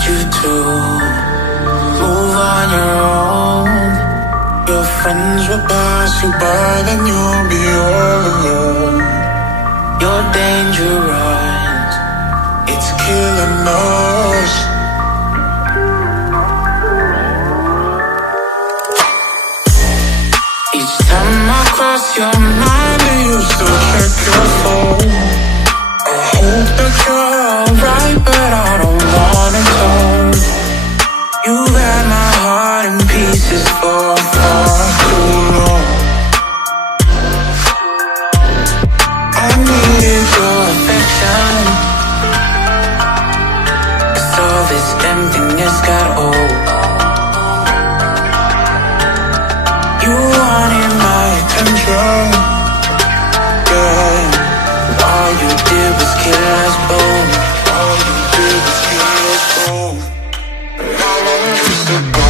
need you to move on your own. Your friends will pass you by, then you'll be all alone. You're dangerous, it's killing us. Each time I cross your mind, do you still check your phone? I hope that you're alright, but I don't wanna talk. You've had my heart in pieces for far too long. I needed your affection, 'cause all this emptiness got old. You wanted my attention, yeah. All you did was kill us both. All you did was kill us both. How long just ago?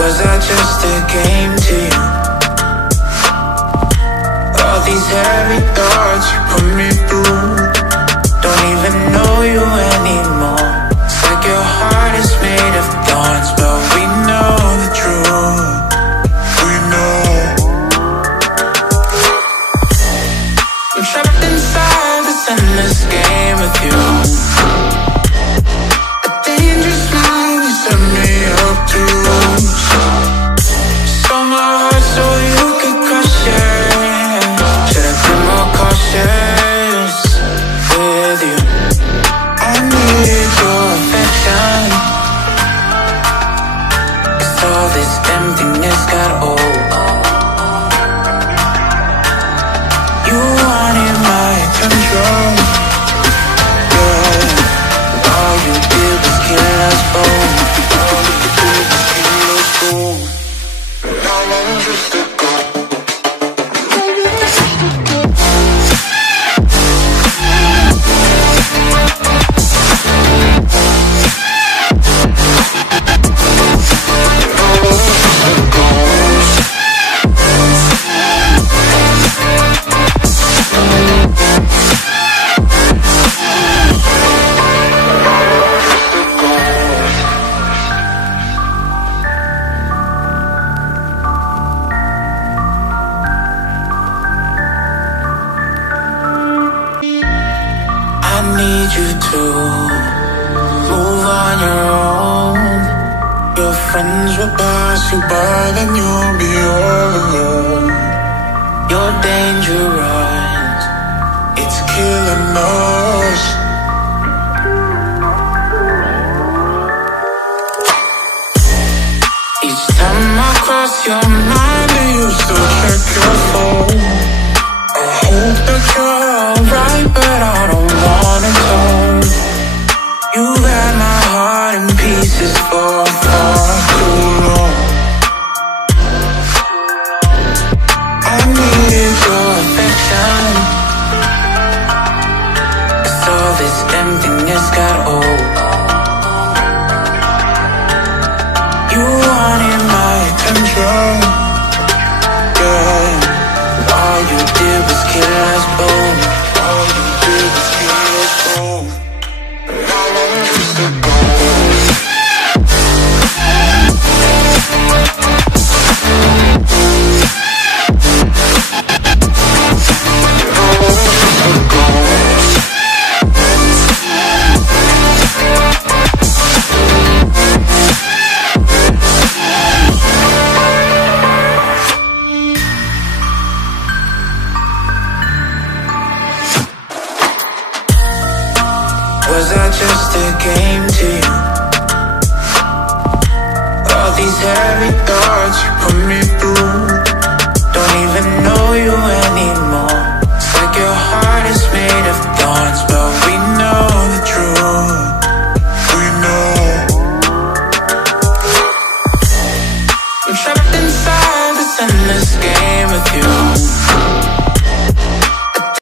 Was I just a game to you? All these heavy thoughts you put me through. Don't even know you anymore. It's like your heart is made of thorns, but we know the truth. We know. I'm trapped inside this endless game with you. A dangerous mind you set me up to. So you could crush it. Should've been more cautious with you. I need your affection, 'cause all this emptiness got old. You wanted my attention, yeah. All you did was kill us both. All you did was kill us both. How long just ago? I need you to move on your own. Your friends will pass you by, then you'll be all alone. You're dangerous, it's killing us. Each time I cross your mind, do you still check your phone? I hope that you're alright, but I don't wanna talk. You've had my heart in pieces for far too long. I needed your affection, 'cause all this emptiness got old. You wanted my attention, yeah. All you did was kill us both. All you did was kill us both. How long just ago? Was I just a game to you? All these heavy thoughts you put me through. Don't even know you anymore. It's like your heart is made of thorns, but we know the truth. We know. I'm trapped inside this endless game with you.